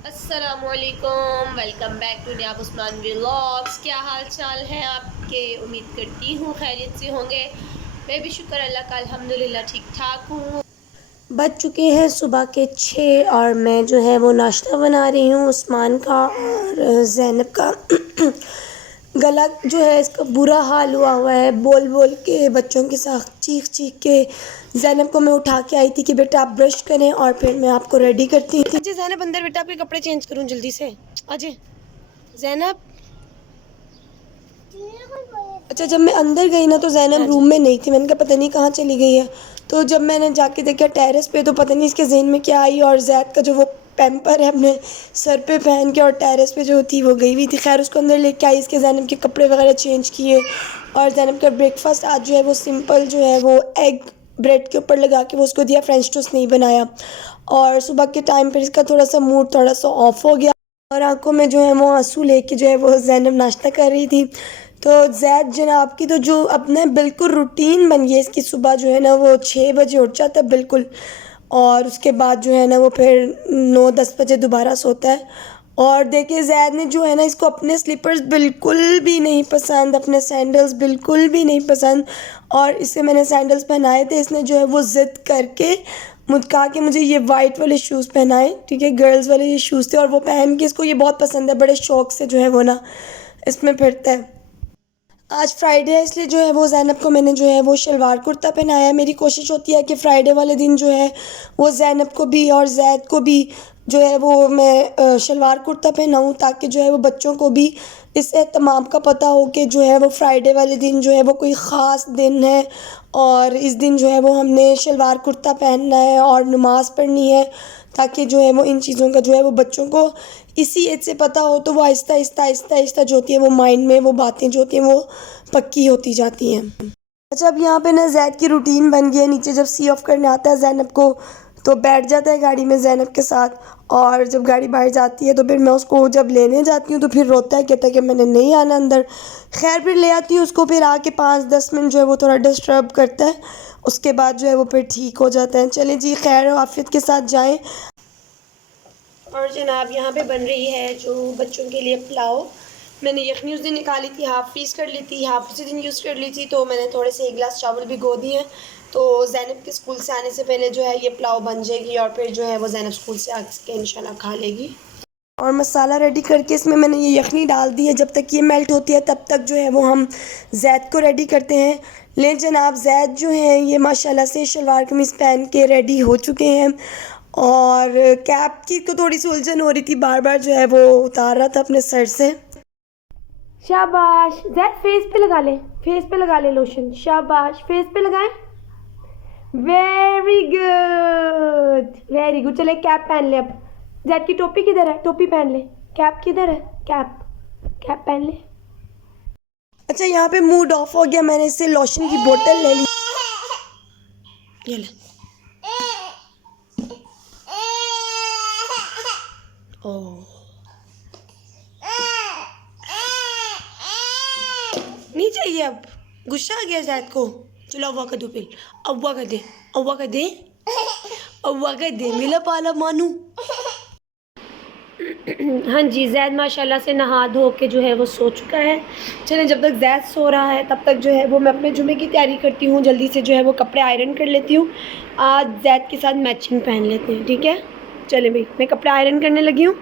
अस्सलामुअलैकुम, welcome back to Niyab Usman vlogs. क्या हाल चाल है आपके? उम्मीद करती हूँ खैरियत से होंगे। मैं भी शुक्र अल्लाह का अल्हम्दुलिल्लाह ठीक ठाक हूँ। बज चुके हैं सुबह के 6 और मैं जो है वो नाश्ता बना रही हूँ उस्मान का और ज़ैनब का। गला जो है इसका बुरा हाल हुआ हुआ है, बोल बोल के बच्चों के साथ चीख चीख के। ज़ैनब को मैं उठा के आई थी कि बेटा आप ब्रश करें और फिर मैं आपको रेडी करती हूँ। अजय ज़ैनब अंदर, बेटा आपके कपड़े चेंज करूँ जल्दी से। अजय ज़ैनब, अच्छा जब मैं अंदर गई ना तो ज़ैनब रूम में नहीं थी। मैंने कहा पता नहीं कहाँ चली गई है। तो जब मैंने जाके देखा टेरेस पे तो पता नहीं इसके जहन में क्या आई और जैद का जो वो पैम्पर है अपने सर पे पहन के और टेरेस पे जो थी वो गई हुई थी। खैर उसको अंदर लेके आई, इसके ज़ैनब के कपड़े वगैरह चेंज किए और ज़ैनब का ब्रेकफास्ट आज जो है वो सिंपल जो है वो एग ब्रेड के ऊपर लगा के वो उसको दिया, फ्रेंच टोस्ट नहीं बनाया। और सुबह के टाइम पर इसका थोड़ा सा मूड थोड़ा सा ऑफ हो गया और आंखों में जो है वो आंसू लेके जो है वो ज़ैनब नाश्ता कर रही थी। तो ज़ैद जनाब की तो जो अपने बिल्कुल रूटीन बन गई इसकी, सुबह जो है ना वो 6 बजे उठ जाता है बिल्कुल और उसके बाद जो है ना वो फिर 9-10 बजे दोबारा सोता है। और देखिए ज़ैद ने जो है ना इसको अपने स्लीपर्स बिल्कुल भी नहीं पसंद, अपने सैंडल्स बिल्कुल भी नहीं पसंद। और इससे मैंने सैंडल्स पहनाए थे, इसने जो है वो ज़िद करके मुझे कहा कि मुझे ये वाइट वाले शूज़ पहनाए, ठीक है, गर्ल्स वाले ये शूज़ थे और वो पहन के इसको ये बहुत पसंद है, बड़े शौक़ से जो है वो ना इसमें फिरता है। आज फ्राइडे है इसलिए जो है वो ज़ैनब को मैंने जो है वो शलवार कुर्ता पहनाया है। मेरी कोशिश होती है कि फ़्राइडे वाले दिन जो है वो ज़ैनब को भी और ज़ैद को भी जो है वो मैं शलवार कुर्ता पहनाऊँ ताकि जो है वो बच्चों को भी इस एहतमाम का पता हो कि जो है वो फ्राइडे वाले दिन जो है वो कोई ख़ास दिन है और इस दिन जो है वो हमने शलवार कुर्ता पहनना है और नमाज़ पढ़नी है, ताकि जो है वो इन चीज़ों का जो है वो बच्चों को इसी एज से पता हो तो वो आहिस्ता आहिस्ता आहिस्ता आहिस्ता जो होती है वो माइंड में वो बातें जो होती हैं वो पक्की होती जाती हैं। अच्छा अब यहाँ पे ना ज़ैद की रूटीन बन गई है, नीचे जब सी ऑफ करने आता है ज़ैनब को तो बैठ जाता है गाड़ी में ज़ैनब के साथ और जब गाड़ी बाहर जाती है तो फिर मैं उसको जब लेने जाती हूँ तो फिर रोता है, कहता है कि मैंने नहीं आना अंदर। खैर फिर ले आती हूँ उसको, फिर आके 5-10 मिनट जो है वो थोड़ा डिस्टर्ब करता है, उसके बाद जो है वो फिर ठीक हो जाता है। चले जी खैर आफियत के साथ जाएँ। और जनाब यहाँ पे बन रही है जो बच्चों के लिए पुलाव। मैंने यखनी उस दिन निकाली थी, हाफ़ फ्रीज़ कर ली थी, हाफ़ उसी दिन यूज़ कर ली थी, तो मैंने थोड़े से 1 गिलास चावल भिगो दिए हैं। तो ज़ैनब के स्कूल से आने से पहले जो है ये पुलाव बन जाएगी और फिर जो है वो ज़ैनब स्कूल से आके इंशाल्लाह खा लेगी। और मसाला रेडी करके इसमें मैंने ये यखनी डाल दी है, जब तक ये मेल्ट होती है तब तक जो है वो हम ज़ैद को रेडी करते हैं। ले जनाब ज़ैद जो हैं ये माशाल्लाह से शलवार कमीज़ पहन के रेडी हो चुके हैं और कैप की तो थोड़ी सी उलझन हो रही थी, बार बार जो है वो उतार रहा था अपने सर से। शाबाश ज़ैद, फेस पे लगा ले, फेस पे लगा ले लोशन, शाबाश फेस पे लगाएं, वेरी गुड वेरी गुड। चले कैप पहन ले अब। ज़ैद की टोपी किधर है? टोपी पहन ले। कैप किधर है? कैप कैप पहन ले। अच्छा यहाँ पे मूड ऑफ हो गया, मैंने इससे लोशन की बोतल ले ली, ये ले। ओह नहीं चाहिए अब, गुस्सा आ गया ज़ैद को। चलो अव्वा का दो फिर, अव्वा का दे, अव्वा का दे, अव्वा का दे, मिला पाला मानू। हाँ जी ज़ैद माशाल्लाह से नहा धो के जो है वो सो चुका है। चलें जब तक ज़ैद सो रहा है तब तक जो है वो मैं अपने जुमे की तैयारी करती हूँ, जल्दी से जो है वो कपड़े आयरन कर लेती हूँ। आज ज़ैद के साथ मैचिंग पहन लेते हैं, ठीक है। चलें भाई मैं कपड़े आयरन करने लगी हूँ।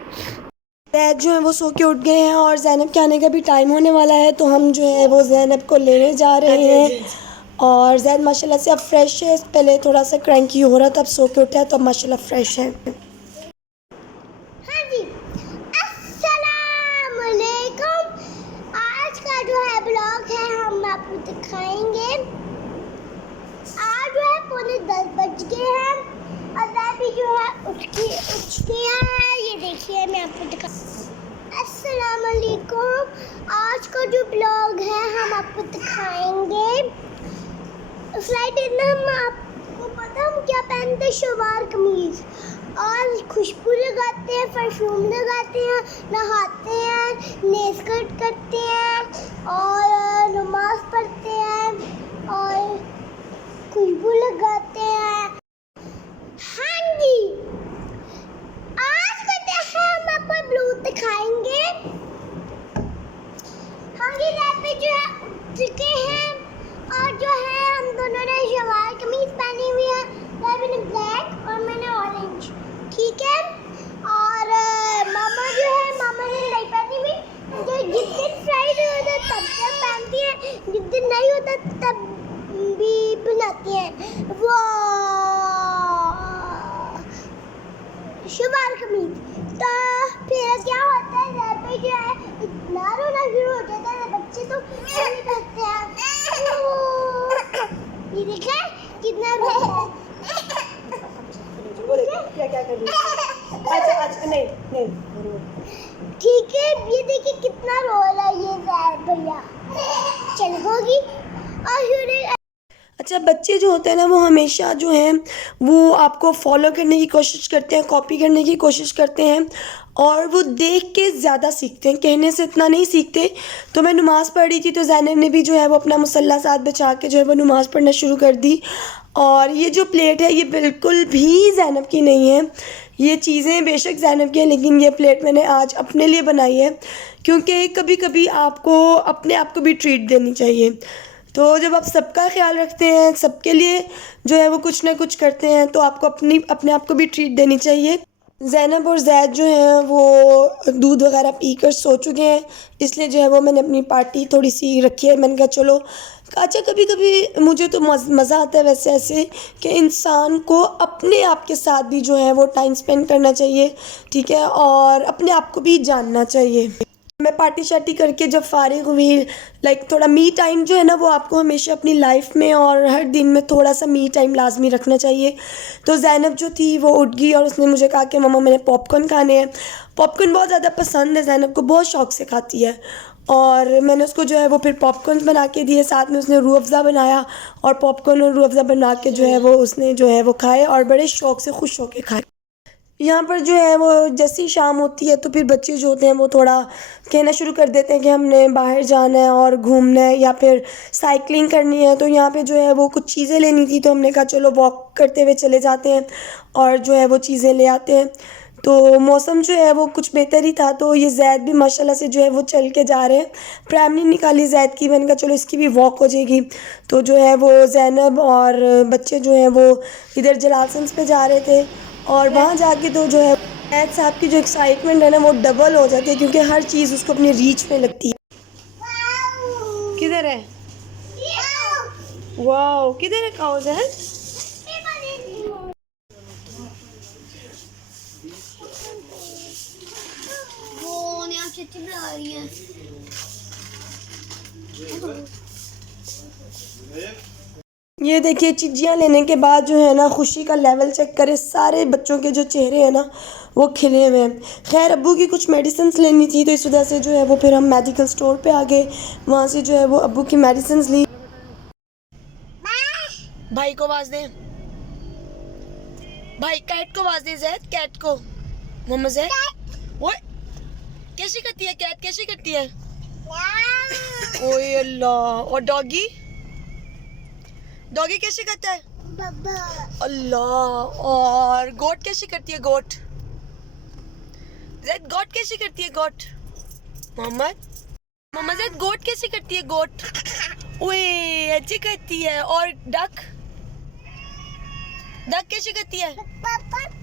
ज़ैद जो है वो सो के उठ गए हैं और ज़ैनब के आने का भी टाइम होने वाला है, तो हम जो है वो ज़ैनब को लेने जा रहे हैं। और ज़ैद माशाल्लाह से अब फ्रेश है, पहले थोड़ा सा क्रैंकी हो रहा था, अब सो के उठा है तो अब माशाल्लाह फ्रेश है। हाँ जी, अस्सलाम वालेकुम। आज का जो है ब्लॉग है हम आपको दिखाएंगे। आज जो है 9:45 बज गए हैं और मैं भी जो है उठ गया है। ये देखिए मैं आपको दिखा। अस्सलाम वालेकुम। आज का जो ब्लॉग है हम आपको दिखाएंगे। फ्राइडे दिन हम आपको पता हम क्या पहनते हैं? शलवार कमीज और खुशबू लगाते हैं, परफ्यूम लगाते हैं, नहाते हैं, नेल्स कट करते हैं और नमाज पढ़ते हैं और खुशबू लगाते हैं। हाँ जी, आज करते हैं हम ये देखते हैं ये देखा कितना वो देखो क्या क्या कर रही है। अच्छा अच्छा नहीं नहीं ठीक है ये देखिए कितना रो रहा है ये जैद भैया चल होगी और फिर अच्छा बच्चे जो होते हैं ना वो हमेशा जो हैं वो आपको फॉलो करने की कोशिश करते हैं, कॉपी करने की कोशिश करते हैं और वो देख के ज़्यादा सीखते हैं, कहने से इतना नहीं सीखते। तो मैं नमाज़ पढ़ रही थी तो ज़ैनब ने भी जो है वो अपना मुसल्ला साथ बिछा के जो है वो नमाज़ पढ़ना शुरू कर दी। और ये जो प्लेट है ये बिल्कुल भी ज़ैनब की नहीं है, ये चीज़ें बेशक ज़ैनब की हैं लेकिन ये प्लेट मैंने आज अपने लिए बनाई है क्योंकि कभी कभी आपको अपने आप को भी ट्रीट देनी चाहिए। तो जब आप सबका ख्याल रखते हैं, सबके लिए जो है वो कुछ ना कुछ करते हैं तो आपको अपने आप को भी ट्रीट देनी चाहिए। ज़ैनब और ज़ैद जो हैं वो दूध वगैरह पीकर सो चुके हैं, इसलिए जो है वो मैंने अपनी पार्टी थोड़ी सी रखी है। मैंने कहा चलो अच्छा कभी कभी मुझे तो मज़ा आता है वैसे ऐसे कि इंसान को अपने आप के साथ भी जो है वो टाइम स्पेंड करना चाहिए, ठीक है, और अपने आप को भी जानना चाहिए। मैं पार्टी शार्टी करके जब फ़ारिग हुई लाइक थोड़ा मी टाइम जो है ना वो आपको हमेशा अपनी लाइफ में और हर दिन में थोड़ा सा मी टाइम लाजमी रखना चाहिए। तो ज़ैनब जो थी वो उठ गई और उसने मुझे कहा कि मम्मा मैंने पॉपकॉर्न खाने हैं। पॉपकॉर्न बहुत ज़्यादा पसंद है, ज़ैनब को बहुत शौक़ से खाती है और मैंने उसको जो है वो फिर पॉपकॉर्न बना के दिए, साथ में उसने रूह अफ़ज़ा बनाया और पॉपकॉर्न और रूह अफ़ज़ा बना के जो है वो उसने जो है वो खाए और बड़े शौक़ से खुश होकर खाए। यहाँ पर जो है वो जैसी शाम होती है तो फिर बच्चे जो होते हैं वो थोड़ा कहना शुरू कर देते हैं कि हमने बाहर जाना है और घूमना है या फिर साइकिलिंग करनी है। तो यहाँ पे जो है वो कुछ चीज़ें लेनी थी तो हमने कहा चलो वॉक करते हुए चले जाते हैं और जो है वो चीज़ें ले आते हैं। तो मौसम जो है वो कुछ बेहतर ही था तो ये ज़ैद भी माशाल्लाह से जो है वो चल के जा रहे हैं। प्राइम नहीं निकाली ज़ैद की, मैंने कहा चलो इसकी भी वॉक हो जाएगी। तो जो है वो ज़ैनब और बच्चे जो हैं वो इधर जलालसंस पे जा रहे थे और वहाँ जाके तो जो है ज़ैद साहब की जो एक्साइटमेंट है ना वो डबल हो जाती है क्योंकि हर चीज़ उसको अपनी रीच में लगती है। किधर है? वाओ किधर है काऊ ज़ैद? वो यहाँ चिट्ठी बना रही है। ये देखिए चिज्जियाँ लेने के बाद जो है ना खुशी का लेवल चेक करें, सारे बच्चों के जो चेहरे हैं ना वो खिले हुए हैं। खैर अब्बू की कुछ मेडिसिन्स लेनी थी तो इस वजह से जो है वो फिर हम मेडिकल स्टोर पे आ गए, वहाँ से जो है वो अब्बू की मेडिसिन्स ली। भाई को आवाज़ दे, भाई कैट को आवाज़ दे, ज़ैद कैट को, मोहम्मद ज़ैद वो कैसी करती है कैट, कैसी करती है? ओए अल्लाह। और डॉगी, डॉगी कैसे करता है? अल्लाह। और गोट कैसे करती है गोट? ज़ैद गोट कैसे करती है गोट? मोहम्मद ज़ैद गोट कैसे करती है गोट? ओए अच्छी करती है। और डक, डक कैसे करती है?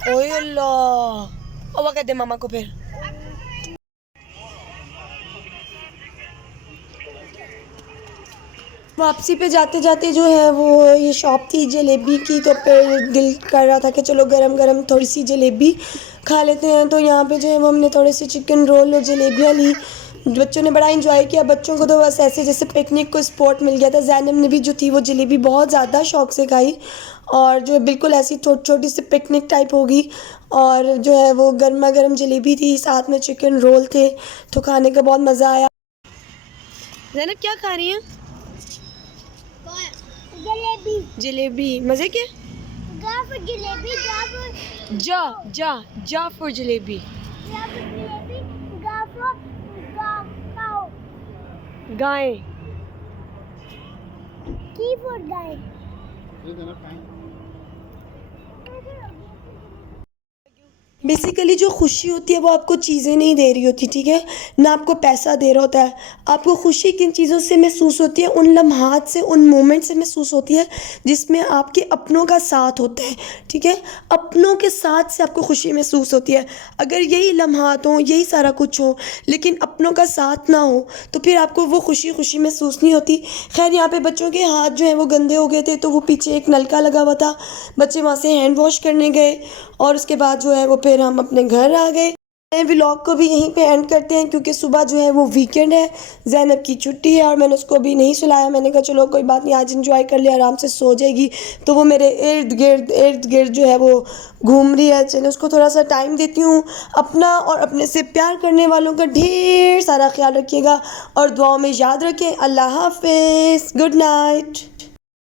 ओए अल्लाह। और कहते मामा को फिर वापसी पे जाते जाते जो है वो ये शॉप थी जलेबी की तो फिर दिल कर रहा था कि चलो गरम गरम थोड़ी सी जलेबी खा लेते हैं। तो यहाँ पे जो है वो हमने थोड़े से चिकन रोल और जलेबियाँ ली। बच्चों ने बड़ा एंजॉय किया, बच्चों को तो बस ऐसे जैसे पिकनिक को स्पॉट मिल गया था। ज़ैनब ने भी जो थी वो जलेबी बहुत ज़्यादा शौक़ से खाई और जो है बिल्कुल ऐसी छोटी सी पिकनिक टाइप होगी। और जो है वो गर्मा गर्म जलेबी थी, साथ में चिकन रोल थे, तो खाने का बहुत मज़ा आया। ज़ैनब क्या खा रही हैं? जलेबी। जलेबी मज़े के? गाफर जलेबी, गाफर जा फॉर जलेबी। गाफर जलेबी, गाफर गाओ गाय की फॉर गाय। बेसिकली जो खुशी होती है वो आपको चीज़ें नहीं दे रही होती, ठीक है, ना आपको पैसा दे रहा होता है। आपको खुशी किन चीज़ों से महसूस होती है? उन लम्हात से, उन मोमेंट से महसूस होती है जिसमें आपके अपनों का साथ होता है, ठीक है। अपनों के साथ से आपको खुशी महसूस होती है। अगर यही लम्हात हों, यही सारा कुछ हो, लेकिन अपनों का साथ ना हो तो फिर आपको वो खुशी महसूस नहीं होती। खैर यहाँ पे बच्चों के हाथ जो हैं वो गंदे हो गए थे तो वो पीछे एक नलका लगा हुआ था, बच्चे वहाँ से हैंड वॉश करने गए और उसके बाद जो है वो फिर हम अपने घर आ गए। व्लॉग को भी यहीं पे एंड करते हैं क्योंकि सुबह जो है वो वीकेंड है, ज़ैनब की छुट्टी है और मैंने उसको अभी नहीं सुलाया। मैंने कहा चलो कोई बात नहीं, आज एंजॉय कर लिया, आराम से सो जाएगी। तो वो मेरे इर्द गिर्द जो है वो घूम रही है। चलो उसको थोड़ा सा टाइम देती हूँ। अपना और अपने से प्यार करने वालों का ढेर सारा ख्याल रखिएगा और दुआओं में याद रखें। अल्लाह हाफिज़, गुड नाइट।